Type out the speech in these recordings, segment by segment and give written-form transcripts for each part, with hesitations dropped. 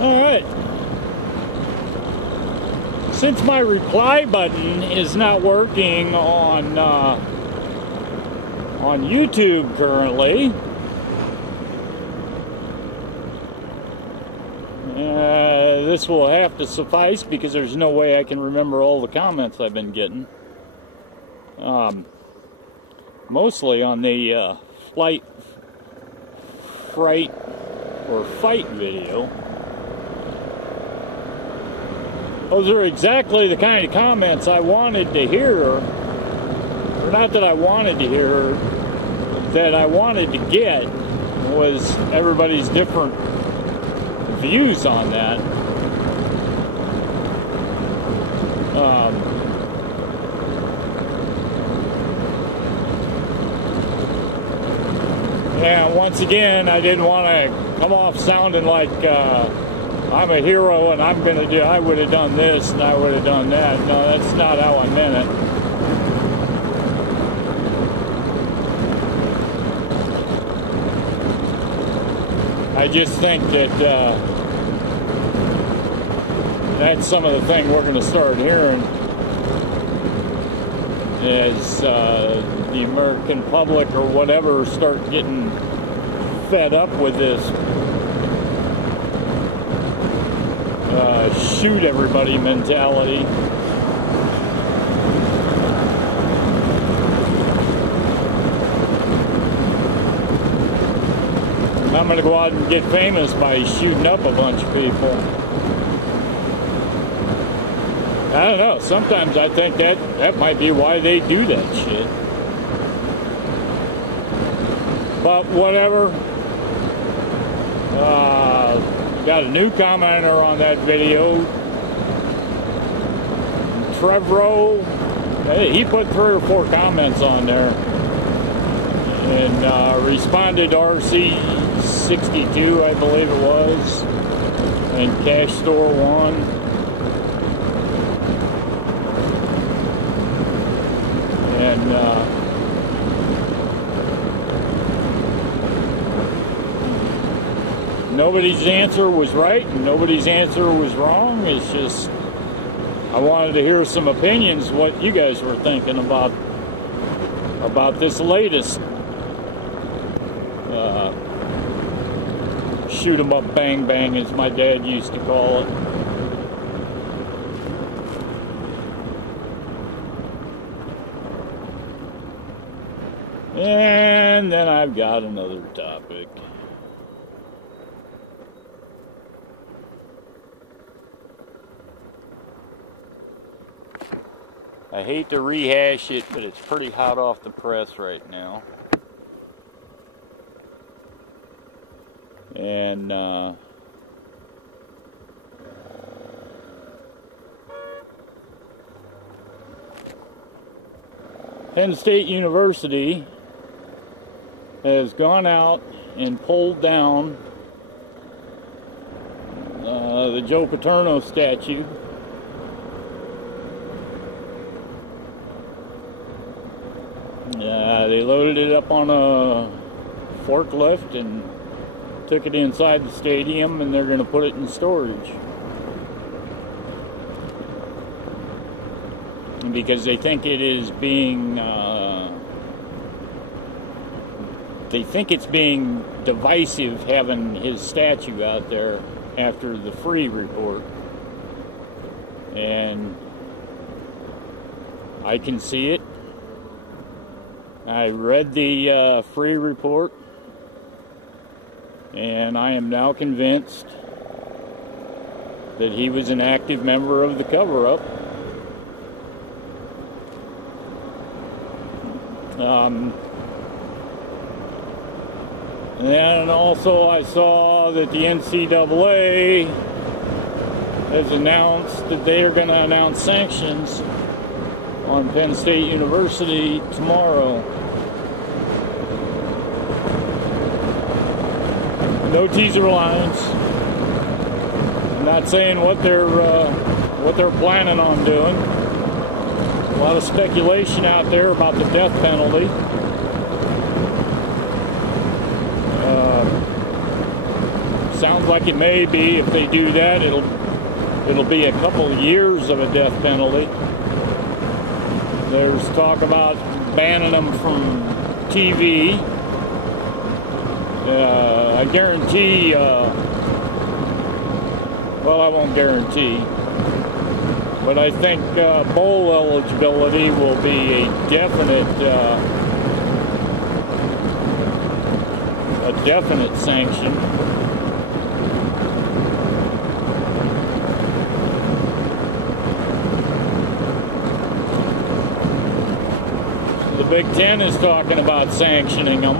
Alright. Since my reply button is not working on YouTube currently, this will have to suffice because there's no way I can remember all the comments I've been getting. Mostly on the fright or fight video. Those are exactly the kind of comments I wanted to hear, or not that I wanted to hear, that I wanted to get, was everybody's different views on that. And once again, I didn't want to come off sounding like I'm a hero and I'm gonna do, I would have done this and I would have done that. No, that's not how I meant it. I just think that that's some of the thing we're going to start hearing as the American public or whatever start getting fed up with this shoot everybody mentality. I'm going to go out and get famous by shooting up a bunch of people. I don't know. Sometimes I think that might be why they do that shit. But whatever. Got a new commenter on that video. Trevro. He put 3 or 4 comments on there. And responded to RC62, I believe it was. And Cash Store 1. And nobody's answer was right and nobody's answer was wrong. It's just I wanted to hear some opinions, what you guys were thinking about this latest shoot 'em up bang bang, as my dad used to call it. And then I've got another topic. I hate to rehash it, but it's pretty hot off the press right now. And Penn State University has gone out and pulled down the Joe Paterno statue. They loaded it up on a forklift and took it inside the stadium, and they're going to put it in storage. Because they think it is being, they think it's being divisive having his statue out there after the Free report. And I can see it. I read the Free report, and I am now convinced that he was an active member of the cover-up. And also I saw that the NCAA has announced that they are going to announce sanctions on Penn State University tomorrow. No teaser lines. I'm not saying what they're planning on doing. A lot of speculation out there about the death penalty. Sounds like it may be. If they do that, it'll be a couple years of a death penalty. There's talk about banning them from TV. I guarantee, well, I won't guarantee, but I think bowl eligibility will be a definite sanction. The Big Ten is talking about sanctioning them.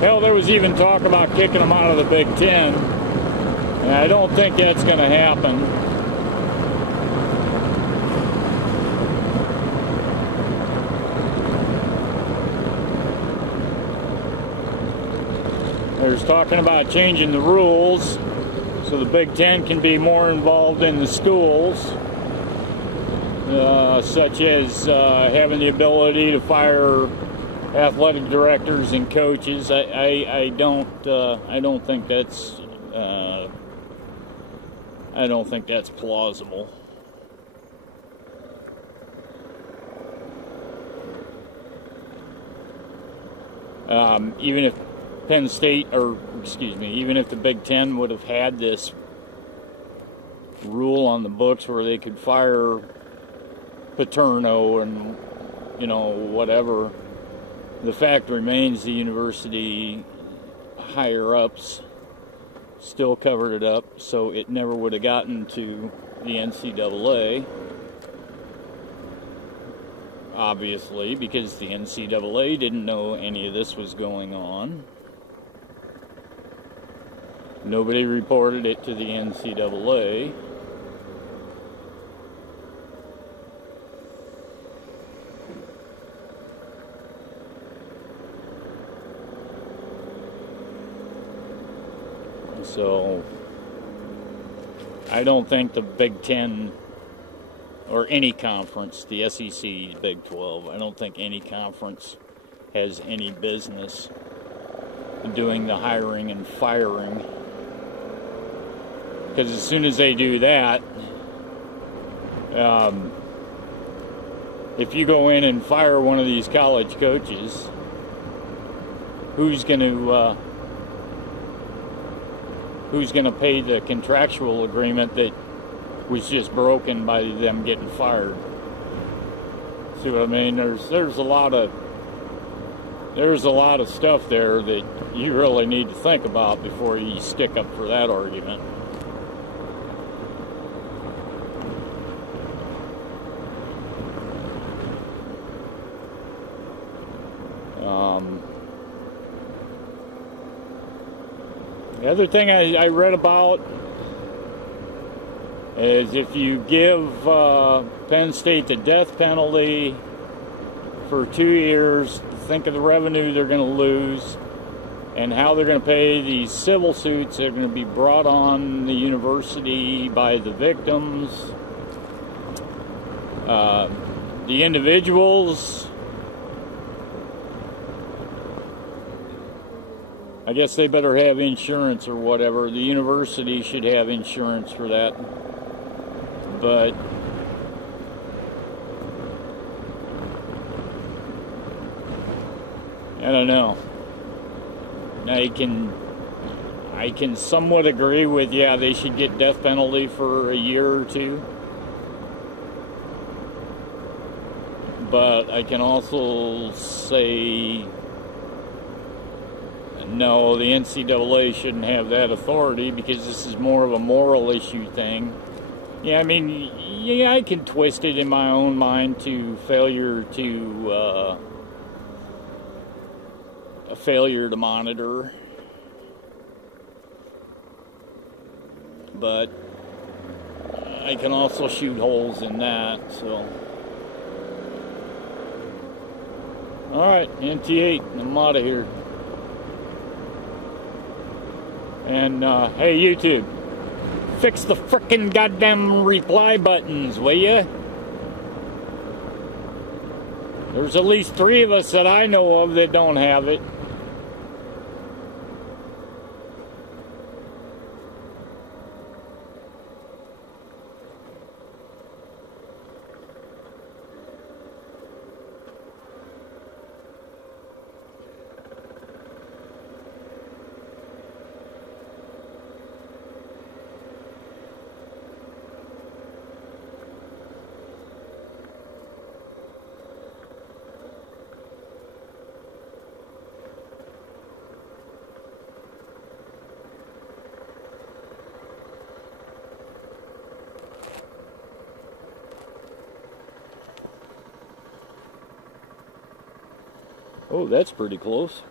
Hell, there was even talk about kicking them out of the Big Ten. And I don't think that's going to happen. There's talking about changing the rules so the Big Ten can be more involved in the schools, such as having the ability to fire athletic directors and coaches. I don't think that's plausible. Even if Penn State, even if the Big Ten would have had this rule on the books where they could fire Paterno and, whatever, the fact remains the university higher-ups still covered it up, so it never would have gotten to the NCAA. Obviously, because the NCAA didn't know any of this was going on. Nobody reported it to the NCAA. So, I don't think the Big Ten, or any conference, the SEC, Big 12, I don't think any conference has any business doing the hiring and firing. Because as soon as they do that, if you go in and fire one of these college coaches, who's going to pay the contractual agreement that was just broken by them getting fired? See what I mean? There's a lot of stuff there that you really need to think about before you stick up for that argument. The other thing I read about is if you give Penn State the death penalty for 2 years, think of the revenue they're going to lose and how they're going to pay these civil suits that are going to be brought on the university by the victims. The individuals, I guess they better have insurance or whatever. The university should have insurance for that. But I don't know. I can somewhat agree with, yeah, they should get death penalty for a year or two. But I can also say, no, the NCAA shouldn't have that authority because this is more of a moral issue thing. Yeah, I mean, yeah, I can twist it in my own mind to failure to monitor. But I can also shoot holes in that, so. Alright, NT8, I'm out of here. And, hey, YouTube, fix the frickin' goddamn reply buttons, will ya? There's at least 3 of us that I know of that don't have it. Oh, that's pretty close.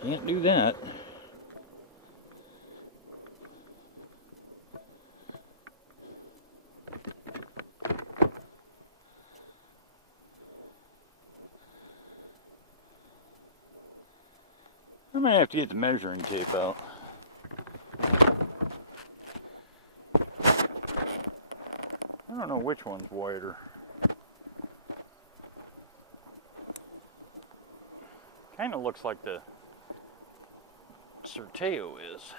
Can't do that. I might have to get the measuring tape out. I don't know which one's wider. Kind of looks like the Sorteo is.